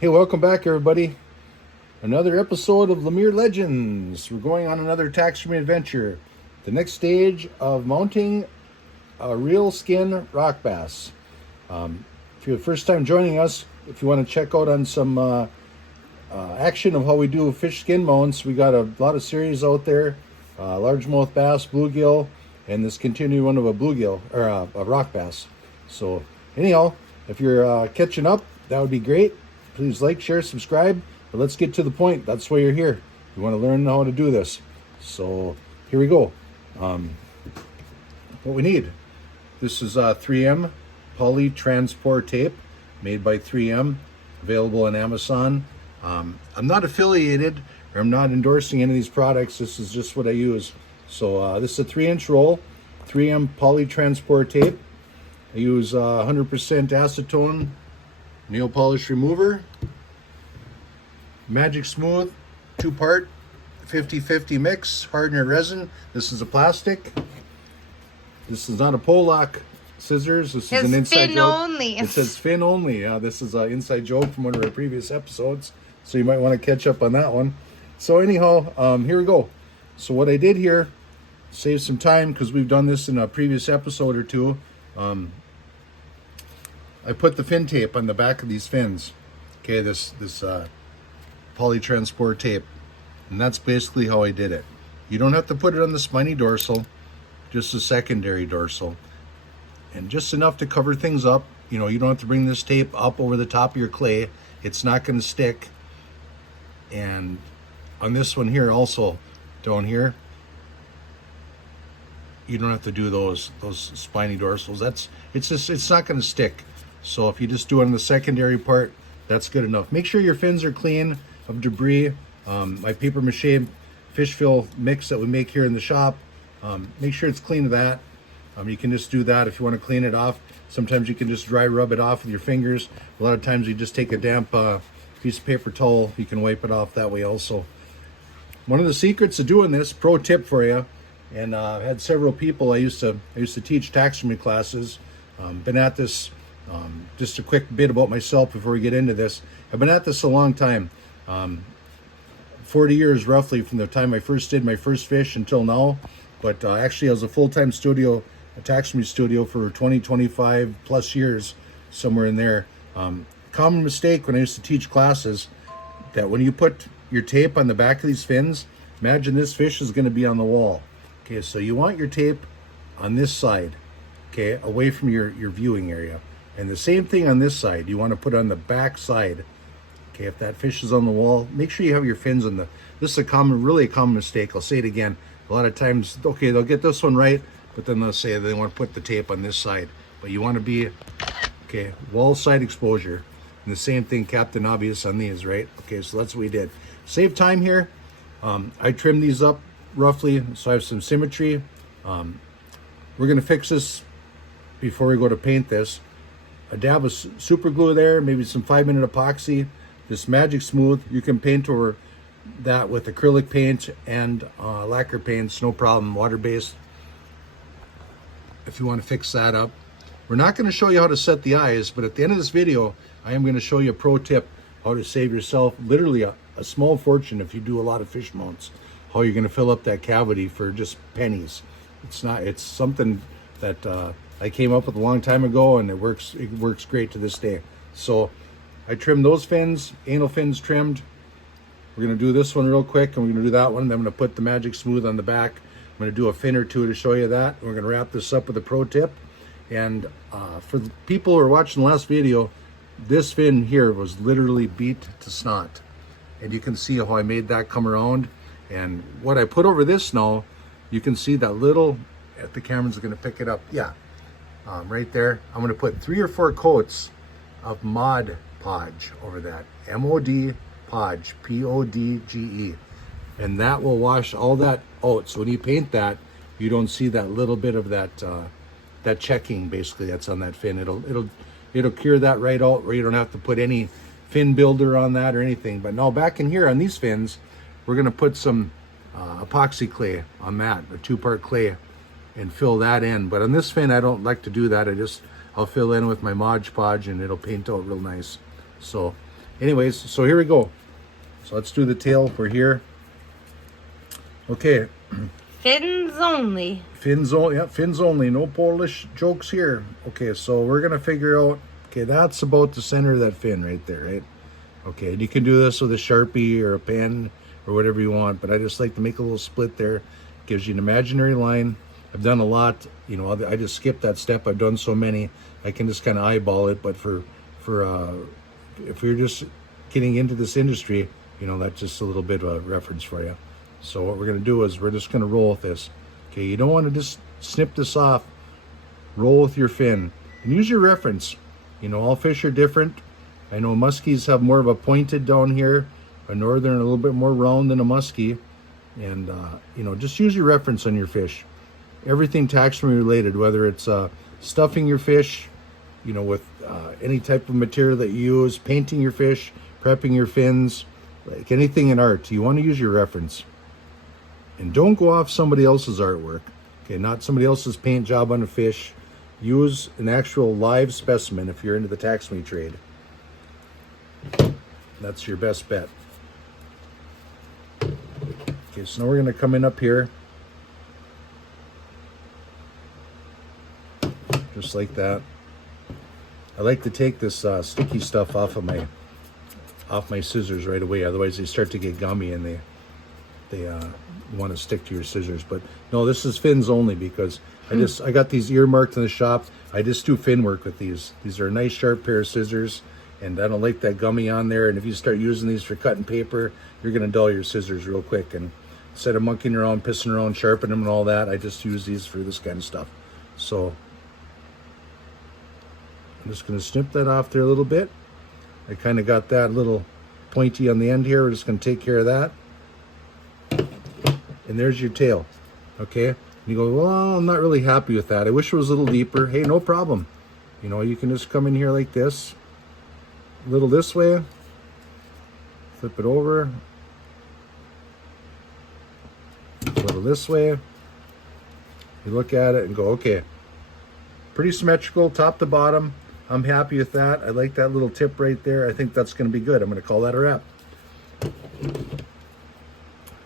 Hey, welcome back, everybody. Another episode of Lemire Legends. We're going on another taxidermy adventure. The next stage of mounting a real skin rock bass. If you're the first time joining us, if you want to check out on some action of how we do fish skin mounts, we got a lot of series out there. Largemouth bass, bluegill, and this continued one of a bluegill or a rock bass. So anyhow, if you're catching up, that would be great. Please like, share, subscribe. But let's get to the point. That's why you're here. You want to learn how to do this. So here we go. What we need. This is 3M poly transport tape made by 3M, available on Amazon. I'm not affiliated or I'm not endorsing any of these products. This is just what I use. So this is a 3-inch roll, 3M poly transport tape. I use 100% acetone nail polish remover, Magic Smooth 2-part 50-50 mix hardener resin. This is a plastic. This is not a Pollock scissors. This is an inside joke. Only. It says fin only. This is an inside joke from one of our previous episodes, so you might want to catch up on that one. So anyhow, here we go. So what I did here, save some time because we've done this in a previous episode or two. I put the fin tape on the back of these fins. Okay, this poly transport tape, and that's basically how I did it. You don't have to put it on the spiny dorsal, just the secondary dorsal, and just enough to cover things up. You know, you don't have to bring this tape up over the top of your clay. It's not going to stick. And on this one here also, down here, you don't have to do those spiny dorsals. It's not going to stick. So if you just do it on the secondary part, that's good enough. Make sure your fins are clean of debris. My paper mache fish fill mix that we make here in the shop, make sure it's clean of that. You can just do that if you want to clean it off. Sometimes you can just dry rub it off with your fingers. A lot of times you just take a damp piece of paper towel. You can wipe it off that way also. One of the secrets of doing this, pro tip for you, and I've had several people. I used to teach taxidermy classes. Been at this. Just a quick bit about myself before we get into this. I've been at this a long time. 40 years roughly from the time I first did my first fish until now. But actually I was a full-time studio, a taxidermy studio for 25 plus years, somewhere in there. Common mistake when I used to teach classes, that when you put your tape on the back of these fins, imagine this fish is going to be on the wall. Okay, so you want your tape on this side, okay, away from your viewing area. And the same thing on this side, you want to put on the back side. Okay, if that fish is on the wall, make sure you have your fins on the, this is really a common mistake. I'll say it again. A lot of times, okay, they'll get this one right, but then they'll say they want to put the tape on this side. But you want to be, okay, wall side exposure. And the same thing, Captain Obvious on these, right? Okay, so that's what we did. Save time here. I trimmed these up roughly, so I have some symmetry. We're going to fix this before we go to paint this. A dab of super glue there, maybe some 5-minute epoxy. This Magic Smooth, you can paint over that with acrylic paint and lacquer paints, no problem, water-based. If you want to fix that up. We're not going to show you how to set the eyes, but at the end of this video, I am going to show you a pro tip how to save yourself literally a small fortune if you do a lot of fish mounts. How you're going to fill up that cavity for just pennies. It's something that I came up with a long time ago, and it works great to this day. So I trimmed those fins, anal fins trimmed. We're going to do this one real quick, and we're going to do that one. Then I'm going to put the Magic Smooth on the back. I'm going to do a fin or two to show you that. We're going to wrap this up with a pro tip. And for the people who are watching the last video, this fin here was literally beat to snot. And you can see how I made that come around. And what I put over this now, you can see that little, if the camera's going to pick it up, yeah. Right there, I'm going to put 3 or 4 coats of Mod Podge over that. M-O-D Podge, P-O-D-G-E. And that will wash all that out. So when you paint that, you don't see that little bit of that that checking basically that's on that fin. It'll cure that right out, where you don't have to put any fin builder on that or anything. But now back in here on these fins, we're going to put some epoxy clay on that, a 2-part clay, and fill that in. But on this fin, I don't like to do that. I'll fill in with my Mod Podge and it'll paint out real nice. So Anyways, so here we go. So let's do the tail for here. Okay. Fins only. Fins only. Yeah, fins only. No Polish jokes here. Okay, so we're gonna figure out. Okay, that's about the center of that fin right there, right? Okay, and you can do this with a Sharpie or a pen or whatever you want, but I just like to make a little split there. Gives you an imaginary line. I've done a lot, you know, I just skipped that step. I've done so many, I can just kind of eyeball it. But for if you're just getting into this industry, you know, that's just a little bit of a reference for you. So what we're gonna do is we're just gonna roll with this. Okay, you don't want to just snip this off. Roll with your fin and use your reference. You know, all fish are different. I know muskies have more of a pointed down here, a northern a little bit more round than a muskie. And, you know, just use your reference on your fish. Everything taxidermy related, whether it's stuffing your fish, you know, with any type of material that you use, painting your fish, prepping your fins, like anything in art, you want to use your reference. And don't go off somebody else's artwork. Okay, not somebody else's paint job on a fish. Use an actual live specimen if you're into the taxidermy trade. That's your best bet. Okay, so now we're going to come in up here. Just like that. I like to take this sticky stuff off my scissors right away. Otherwise they start to get gummy and they want to stick to your scissors. But no, this is fins only because I got these earmarked in the shop. I just do fin work with these. These are a nice sharp pair of scissors. And I don't like that gummy on there. And if you start using these for cutting paper, you're going to dull your scissors real quick. And instead of monkeying around, pissing around, sharpening them and all that, I just use these for this kind of stuff. So I'm just going to snip that off there a little bit. I kind of got that little pointy on the end here. We're just going to take care of that. And there's your tail. Okay. And you go, well, I'm not really happy with that. I wish it was a little deeper. Hey, no problem. You know, you can just come in here like this. A little this way, flip it over, a little this way. You look at it and go, okay, pretty symmetrical top to bottom. I'm happy with that. I like that little tip right there. I think that's going to be good. I'm going to call that a wrap.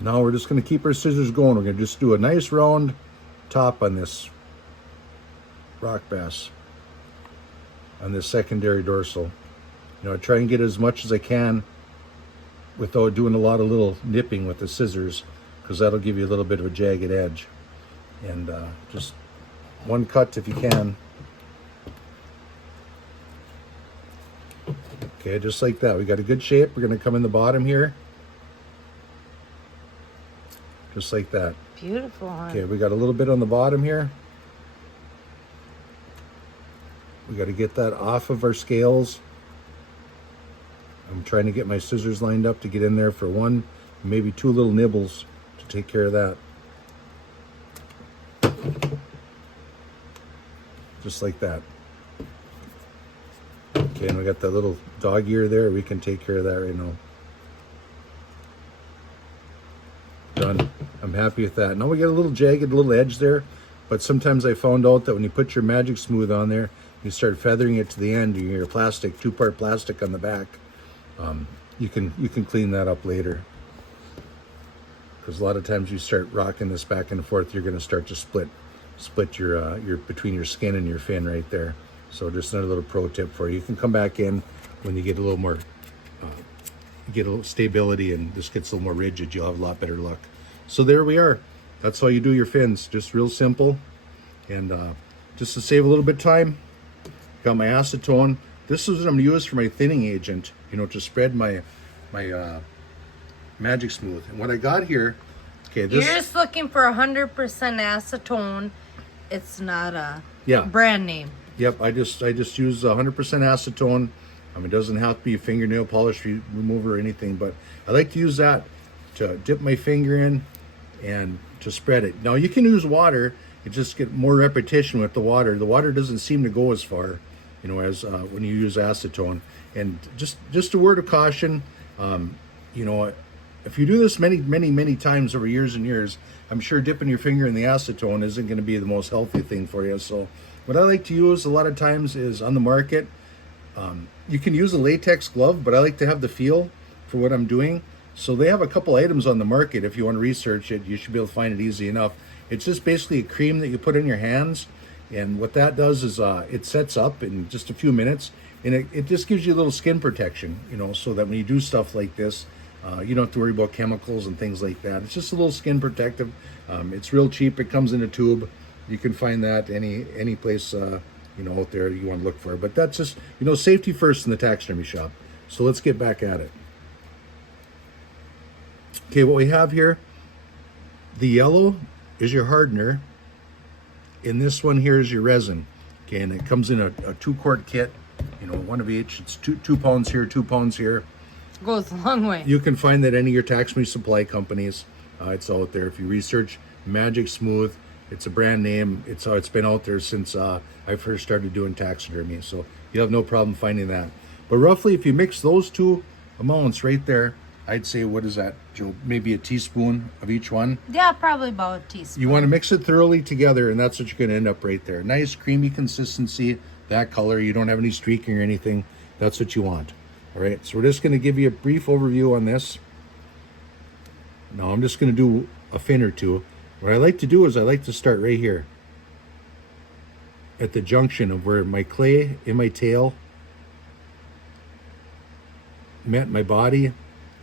Now we're just going to keep our scissors going. We're going to just do a nice round top on this rock bass, on this secondary dorsal. You know, I try and get as much as I can without doing a lot of little nipping with the scissors, because that'll give you a little bit of a jagged edge. And just one cut if you can. Okay, just like that. We got a good shape. We're going to come in the bottom here. Just like that. Beautiful. Okay, we got a little bit on the bottom here. We got to get that off of our scales. I'm trying to get my scissors lined up to get in there for one, maybe two little nibbles to take care of that. Just like that. Okay, and we got that little dog ear there. We can take care of that right now. Done. I'm happy with that. Now we get a little jagged little edge there, but sometimes I found out that when you put your Magic Smooth on there, you start feathering it to the end, your plastic, two-part plastic on the back. You can clean that up later, because a lot of times you start rocking this back and forth, you're going to start to split your between your skin and your fin right there. So just another little pro tip for you. You can come back in when you get a little more get a little stability and this gets a little more rigid. You'll have a lot better luck. So there we are. That's how you do your fins. Just real simple. And just to save a little bit of time, got my acetone. This is what I'm going to use for my thinning agent, you know, to spread my Magic Smooth. And what I got here, okay, this... You're just looking for 100% acetone. It's not a brand name. Yep, I just use 100% acetone. It doesn't have to be a fingernail polish remover or anything, but I like to use that to dip my finger in and to spread it. Now you can use water. You just get more repetition with the water. The water doesn't seem to go as far, you know, as when you use acetone. And just a word of caution, you know, if you do this many times over years and years, I'm sure dipping your finger in the acetone isn't going to be the most healthy thing for you. So what I like to use a lot of times is on the market, You can use a latex glove, but I like to have the feel for what I'm doing. So they have a couple items on the market. If you want to research it, you should be able to find it easy enough. It's just basically a cream that you put in your hands. And what that does is it sets up in just a few minutes. And it just gives you a little skin protection, you know, so that when you do stuff like this, you don't have to worry about chemicals and things like that. It's just a little skin protective. It's real cheap. It comes in a tube. You can find that any place, you know, out there you want to look for. But that's just, you know, safety first in the taxidermy shop. So let's get back at it. Okay, what we have here, the yellow is your hardener, and this one here is your resin. Okay, and it comes in a 2-quart kit, you know, one of each. It's 2 pounds here, 2 pounds here. Goes a long way. You can find that at any of your taxidermy supply companies. It's out there. If you research Magic Smooth, it's a brand name. It's been out there since I first started doing taxidermy, so you have no problem finding that. But roughly, if you mix those two amounts right there, I'd say, what is that, Joe? Maybe a teaspoon of each one. Yeah, probably about a teaspoon. You want to mix it thoroughly together, and that's what you're going to end up right there. Nice, creamy consistency, that color. You don't have any streaking or anything. That's what you want. All right, so we're just going to give you a brief overview on this. Now, I'm just going to do a fin or two. What I like to do is I like to start right here at the junction of where my clay in my tail met my body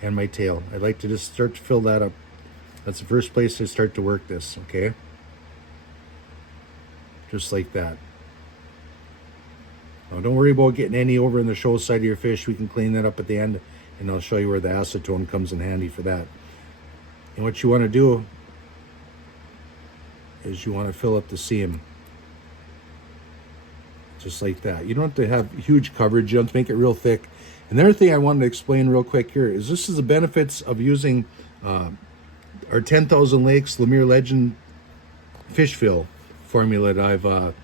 and my tail. I like to just start to fill that up. That's the first place to start to work this, okay? Just like that. Now don't worry about getting any over in the show side of your fish. We can clean that up at the end, and I'll show you where the acetone comes in handy for that. And what you want to do is you want to fill up the seam. Just like that. You don't have to have huge coverage. You don't have to make it real thick. And the other thing I wanted to explain real quick here is this is the benefits of using our 10,000 Lakes Lemire Legend fish fill formula that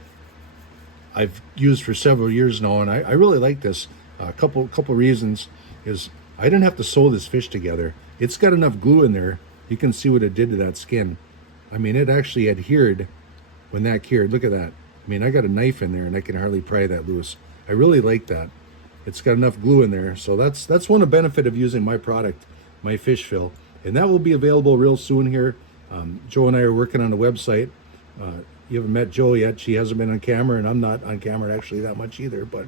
I've used for several years now, and I really like this. A couple reasons is I didn't have to sew this fish together. It's got enough glue in there. You can see what it did to that skin. I mean, it actually adhered when that cured. Look at that. I mean, I got a knife in there and I can hardly pry that loose. I really like that. It's got enough glue in there. So that's one of the benefit of using my product, my fish fill. And that will be available real soon here. Joe and I are working on a website. You haven't met Joe yet. She hasn't been on camera, and I'm not on camera actually that much either. But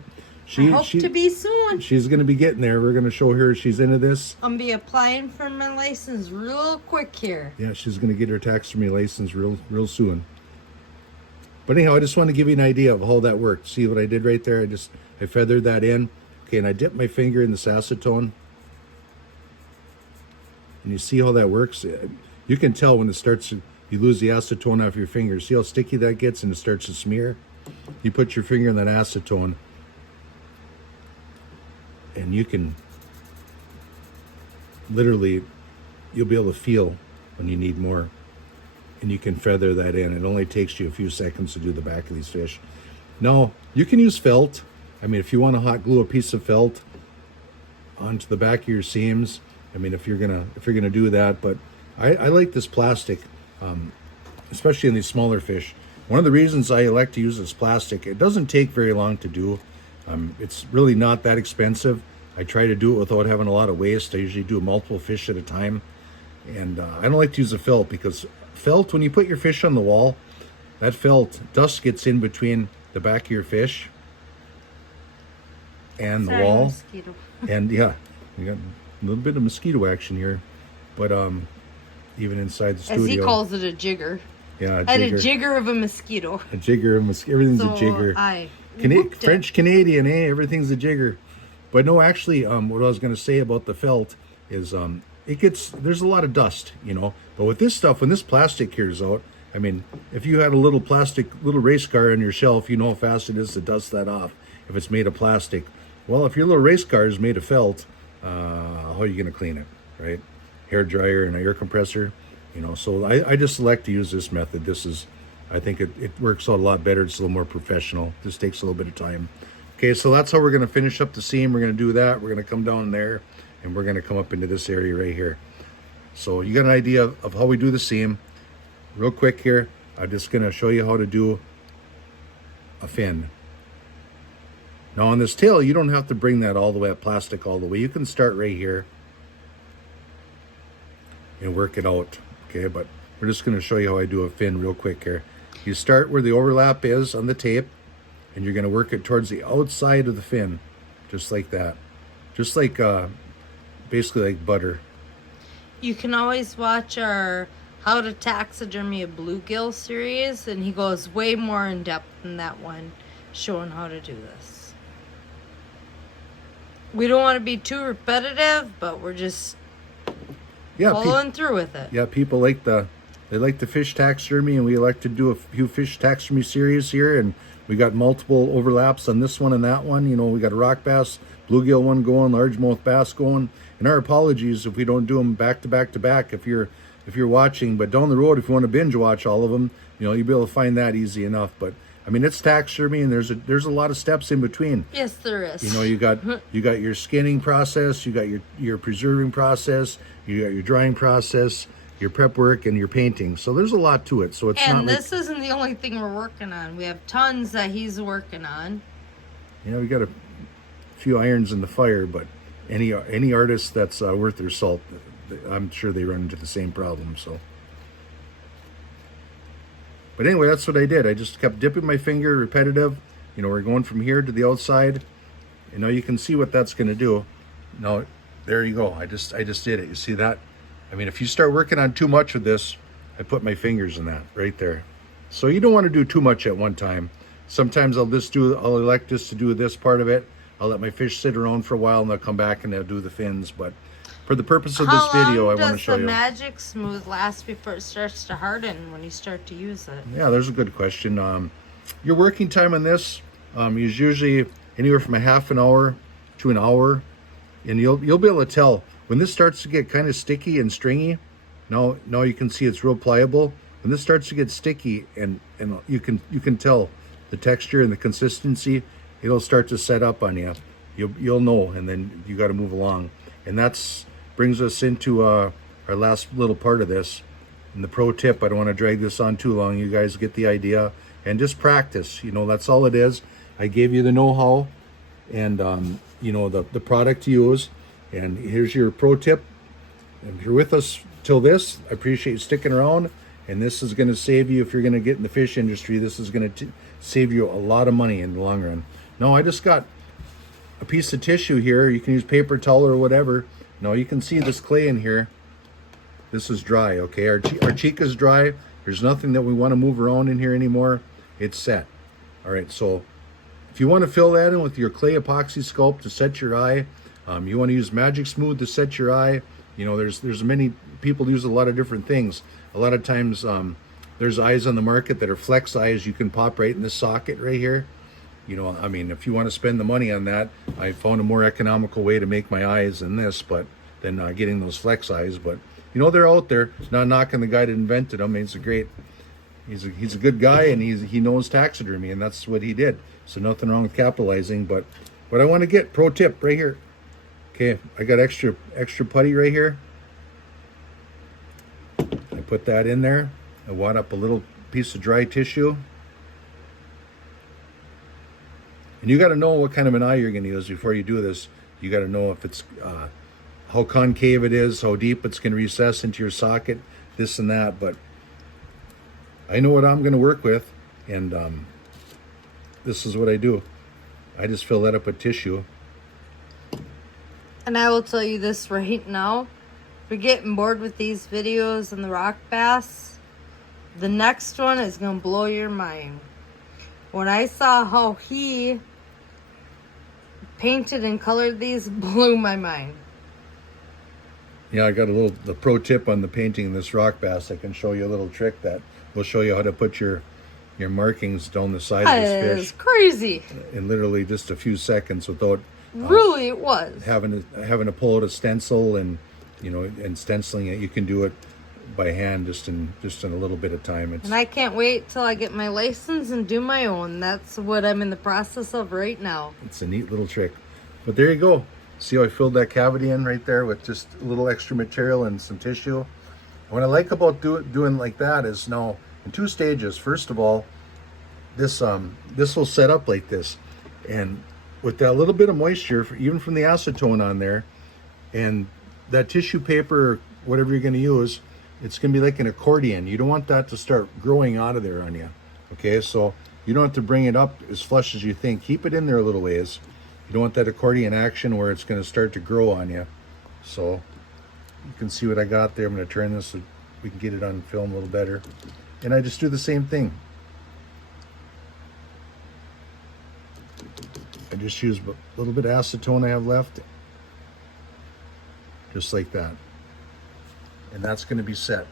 I hope to be soon. She's going to be getting there. We're going to show her she's into this. I'm going to be applying for my license real quick here. Yeah, she's going to get her taxidermy license real soon. But anyhow, I just want to give you an idea of how that worked. See what I did right there? I feathered that in. Okay, and I dipped my finger in this acetone. And you see how that works? You can tell when it starts, you lose the acetone off your finger. See how sticky that gets and it starts to smear? You put your finger in that acetone and you can literally, you'll be able to feel when you need more. And you can feather that in. It only takes you a few seconds to do the back of these fish. Now, you can use felt. I mean, if you want to hot glue a piece of felt onto the back of your seams, I mean, if you're gonna do that, but I like this plastic, especially in these smaller fish. One of the reasons I elect to use this plastic, it doesn't take very long to do. It's really not that expensive. I try to do it without having a lot of waste. I usually do multiple fish at a time, and I don't like to use a felt because felt, when you put your fish on the wall, that felt, dust gets in between the back of your fish and the wall. Mosquito. And yeah, we got a little bit of mosquito action here, but even inside the studio. As he calls it, a jigger. Yeah, I had a jigger of a mosquito. A jigger of mosquito. Everything's a jigger. French Canadian, eh? Everything's a jigger. But no, actually, what I was going to say about the felt is there's a lot of dust, you know. But with this stuff, when this plastic cures out, I mean, if you had a little race car on your shelf, you know how fast it is to dust that off if it's made of plastic. Well, if your little race car is made of felt, how are you going to clean it, right? Hair dryer and an air compressor, you know. So I just select to use this method. I think it works out a lot better. It's a little more professional. This takes a little bit of time. Okay, so that's how we're going to finish up the seam. We're going to do that. We're going to come down there, and we're going to come up into this area right here. So you got an idea of how we do the seam. Real quick here, I'm just going to show you how to do a fin. Now on this tail, you don't have to bring that all the way up, plastic all the way. You can start right here and work it out, okay? But we're just gonna show you how I do a fin real quick here. You start where the overlap is on the tape, and you're gonna work it towards the outside of the fin, just like that. Just like, basically like butter. You can always watch our How to Taxidermy a Bluegill series, and he goes way more in depth than that one, showing how to do this. We don't want to be too repetitive, but we're just following through with it. Yeah, people like the fish taxidermy, and we like to do a few fish taxidermy series here, and we got multiple overlaps on this one and that one. You know, we got a rock bass, bluegill one going, largemouth bass going. And our apologies if we don't do them back to back to back. If you're watching, but down the road, if you want to binge watch all of them, you know, you'll be able to find that easy enough. But I mean, it's taxidermy, and there's a lot of steps in between. Yes, there is. You know, you got your skinning process, you got your preserving process, you got your drying process, your prep work, and your painting. So there's a lot to it. So it's and not this isn't the only thing we're working on. We have tons that he's working on. Yeah, we got a few irons in the fire, but any artist that's worth their salt, I'm sure they run into the same problem. So. But anyway, that's what I did. I just kept dipping my finger, repetitive. You know, we're going from here to the outside. You know, you can see what that's going to do. Now, there you go. I just did it. You see that? I mean, if you start working on too much with this, I put my fingers in that right there. So you don't want to do too much at one time. Sometimes I'll elect just to do this part of it. I'll let my fish sit around for a while, and they'll come back and they'll do the fins. But for the purpose of this video, I want to show you. How long does the Magic Smooth last before it starts to harden when you start to use it? Yeah, there's a good question. Your working time on this is usually anywhere from a half an hour to an hour, and you'll be able to tell when this starts to get kind of sticky and stringy. Now you can see it's real pliable. When this starts to get sticky and you can tell the texture and the consistency, it'll start to set up on you. You'll know, and then you got to move along. And that's brings us into our last little part of this. And the pro tip, I don't want to drag this on too long. You guys get the idea. And just practice. You know, that's all it is. I gave you the know-how and, you know, the product to use. And here's your pro tip. If you're with us till this, I appreciate you sticking around. And this is going to save you, if you're going to get in the fish industry, this is going to save you a lot of money in the long run. Now, I just got a piece of tissue here. You can use paper towel or whatever. Now you can see this clay in here. This is dry, okay? Our cheek is dry. There's nothing that we want to move around in here anymore. It's set. All right, so if you want to fill that in with your clay epoxy sculpt to set your eye, you want to use Magic Smooth to set your eye. You know, there's many people use a lot of different things. A lot of times there's eyes on the market that are flex eyes. You can pop right in the socket right here. You know, I mean, if you want to spend the money on that, I found a more economical way to make my eyes than this, but than getting those flex eyes. But you know, they're out there. Not knocking the guy that invented them. He's a good guy, and he knows taxidermy, and that's what he did. So nothing wrong with capitalizing. But what I want to get, pro tip right here. Okay, I got extra putty right here. I put that in there. I wad up a little piece of dry tissue. And you got to know what kind of an eye you're going to use before you do this. You got to know if it's how concave it is, how deep it's going to recess into your socket, this and that. But I know what I'm going to work with, and this is what I do. I just fill that up with tissue. And I will tell you this right now. If you're getting bored with these videos and the rock bass, the next one is going to blow your mind. When I saw how he painted and colored these, blew my mind. Yeah, I got the pro tip on the painting in this rock bass. I can show you a little trick that will show you how to put your markings down the side of this fish. It's crazy. In literally just a few seconds without really it was having to pull out a stencil and, you know, and stenciling it. You can do it by hand just in a little bit of time. And I can't wait till I get my license and do my own. That's what I'm in the process of right now. It's a neat little trick. But there you go. See how I filled that cavity in right there with just a little extra material and some tissue. And what I like about doing like that is now in two stages. First of all, this will set up like this, and with that little bit of moisture, even from the acetone on there, and that tissue paper, or whatever you're going to use, it's going to be like an accordion. You don't want that to start growing out of there on you. Okay, so you don't have to bring it up as flush as you think. Keep it in there a little ways. You don't want that accordion action where it's going to start to grow on you. So you can see what I got there. I'm going to turn this so we can get it on film a little better. And I just do the same thing. I just use a little bit of acetone I have left. Just like that. And that's going to be set.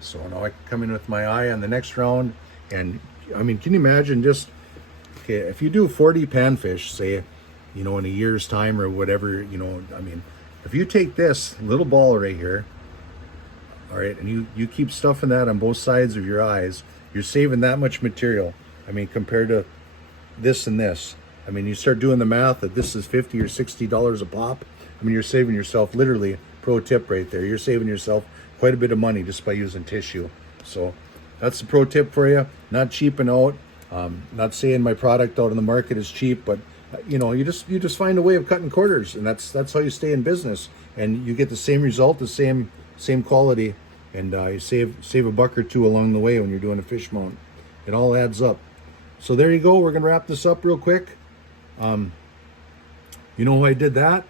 So now I can come in with my eye on the next round. And I mean, can you imagine just, okay, if you do 40 panfish, say, you know, in a year's time or whatever, you know, I mean, if you take this little ball right here, all right, and you keep stuffing that on both sides of your eyes, you're saving that much material. I mean, compared to this and this. I mean, you start doing the math that this is $50 or $60 a pop. I mean, you're saving yourself, literally, pro tip right there. You're saving yourself quite a bit of money just by using tissue. So that's the pro tip for you. Not cheaping out. Not saying my product out on the market is cheap, but you know, you just find a way of cutting corners, and that's how you stay in business, and you get the same result, the same quality, and you save a buck or two along the way when you're doing a fish mount. It all adds up. So there you go. We're gonna wrap this up real quick. You know how I did that?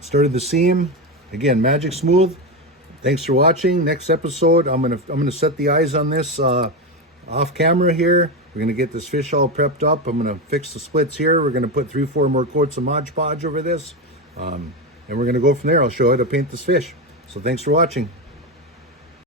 Started the seam. Again, Magic Smooth. Thanks for watching. Next episode, I'm gonna set the eyes on this off camera here. We're gonna get this fish all prepped up. I'm gonna fix the splits here. We're gonna put 3-4 more coats of Mod Podge over this, and we're gonna go from there. I'll show you how to paint this fish. So thanks for watching.